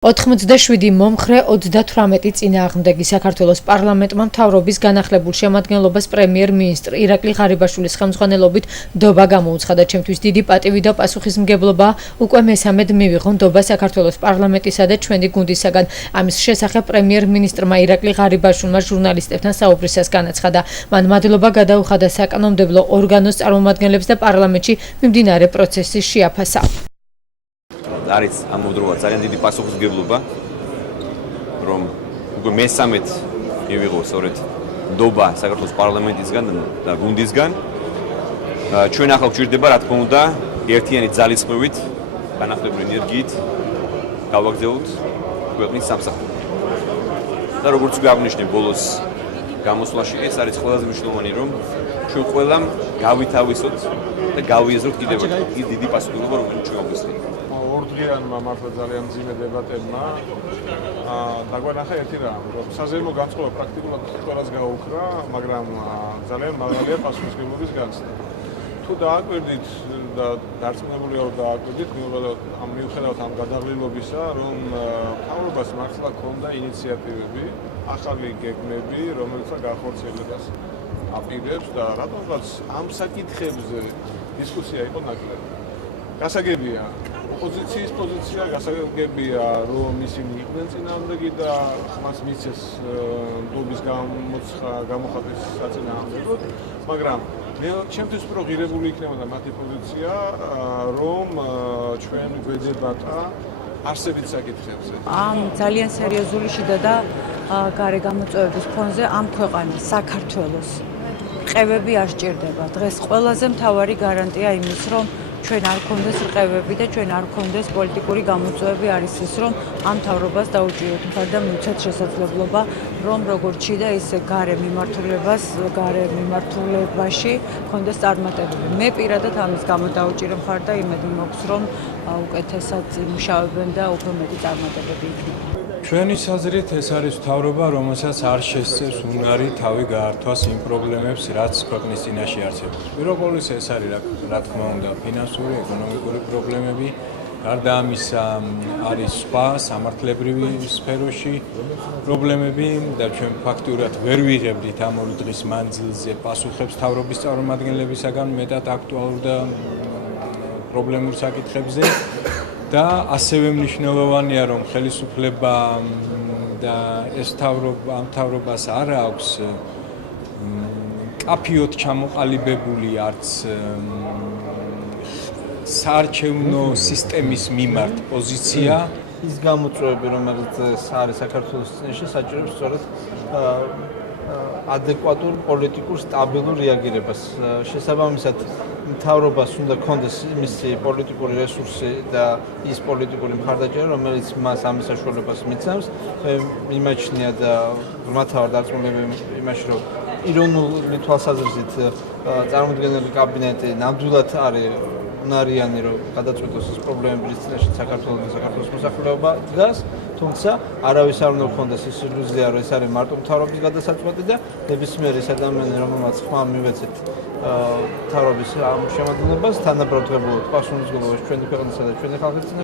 97 მომხრე 38 წინააღმდეგი საქართველოს პარლამენტმა მთავრობის განახლებულ შემადგენლობას პრემიერ-მინისტრ ირაკლი ღარიბაშვილის ხელმძღვანელობით ნდობა გამოუცხადა. ჩემთვის დიდი პატივი და პასუხისმგებლობაა უკვე მესამედ მივიღო ნდობა საქართველოს პარლამენტისა და ჩვენი გუნდისაგან. ამის შესახებ პრემიერ-მინისტრმა ირაკლი ღარიბაშვილმა ჟურნალისტებთან საუბრისას განაცხადა. მან მადლობა გადაუხადა საკანონმდებლო ორგანოს წარმომადგენლებს და პარლამენტში მიმდინარე პროცესის შეაფასა. არის ამავდროულად ძალიან დიდი პასუხისმგებლობა, რომ უკვე მესამედ მივიღო სწორედ ნდობა საქართველოს პარლამენტისგან და გუნდისგან. ჩვენ ახლა გვჭირდება, რა თქმა უნდა, ერთიანი ძალისხმევით, განახლებრივი ენერგიით გავაგრძელოთ ქვეყნის სამსახურს. და როგორც გვაღვნიშნე ბოლოს გამოსვლაში, ეს არის ყველაზე მნიშვნელოვანი, რომ ჩვენ ყველამ გავითავისოთ და გავიაზროთ კიდევ დიდი პასუხისმგებლობა, რომელიც ჩვენ გვესწრება. ორდღიანმა მართლა ძალიან მძიმე დებატებმა დაგვანახა ერთი რამ, რომ საზეიმო განწყობა პრაქტიკულად ყველას გაუქრა, მაგრამ ძალიან მაღალია პასუხისმგებლობის განცდა. თუ დააკვირდით და დარწმუნებული ვარ დააკვირდით, მიუხედავად ამ გადაღლილობისა, რომ მთავრობას მართლა ჰქონდა ინიციატივები, ახალი გეგმები, რომელსაც განხორციელებას აპირებს და რატომღაც ამ საკითხებზე დისკუსია იყო ნაკლები. გასაგებია ოპოზიციის პოზიცია, გასაგებია რომ ისინი იყვნენ წინააღმდეგი და მას მისცეს ნდობის გამოხატვის საწინააღმდეგოდ, მაგრამ ჩემთვის უფრო ღირებული იქნებოდა მათი პოზიცია, რომ ჩვენ გვედებატა არსებით საკითხებზე. ამ ძალიან სერიოზული შიდა და გარე გამოწვევების ფონზე ამ ქვეყანას საქართველოს ყევები არ სჭირდება. დღეს ყველაზე მთავარი გარანტია იმის, რომ ჩვენ არ გქონდეს რყევები და ჩვენ არ გქონდეს პოლიტიკური გამოწვევები არის ის, რომ ამ მთავრობას დაუჭიროთ მხარ და მივცეთ შესაძლებლობა, რომ როგორც შიდა, ისე გარე მიმართულებაში გქონდეს წარმატებები. მე პირადად ამის გამო დაუჭირე მხარ და იმედი მაქვს, რომ უკეთესად იმუშავებენ და უფრო მეტი წარმატებები იქნება. ჩვენი აზრით ეს არის მთავრობა, რომელსაც არ შესწევს უნარი თავი გაართვას იმ პრობლემებს, რაც ქვეყნის წინაშე არსებობს. პირველ ყოვლისა ეს არის რა თქმა უნდა ფინანსური, ეკონომიკური პრობლემები. გარდა ამისა არის სხვა სამართლებრივი სფეროში პრობლემები და ჩვენ ფაქტურად ვერ ვიღებდით ამ ორი დღის მანძილზე პასუხებს მთავრობის წარმომადგენლებისაგან მეტად აქტუალურ და პრობლემურ საკითხებზე. და ასევე მნიშვნელოვანია, რომ ხელისუფლება და ეს მთავრობას არ აქვს კაფიოდ ჩამოყალიბებული არც საარჩევნო სისტემის მიმართ პოზიცია. ის გამოწვევები, რომელიც არის საქართველოს წინაშე, საჭიროებს სწორედ ადეკვატურ პოლიტიკურ სტაბილურ რეაგირებას. შესაბამისად, მთავრობას უნდა ჰქონდეს მისი პოლიტიკური რესურსი და ის პოლიტიკური მხარდაჭერა, რომელიც მას ამის საშუალებას მიცემს. მიმაჩნია და მთავარ დარწმუნებული იმაში, რომ ეროვნული თვალსაზრისით წარმოდგენილი კაბინეტი ნამდვილად არის უნარიანი, რომ გადაწყვეტოს ეს პრობლემები, რის წინაშე საქართველოს და საქართველოს მოსახლეობა დგას, თუმცა არავის არ უნდა ჰქონდეს ის ილუზია, რომ ეს არის მარტო მთავრობის გადასაწყვეტი და ნებისმიერ ის ადამიანი, რომელმაც ხმა მივეცეთ მთავრობის ამ შემადგენლობას, თანაბრად ღებულობთ პასუხისმგებლობას ჩვენი ქვეყნისა და ჩვენი ხალხის წინაშე.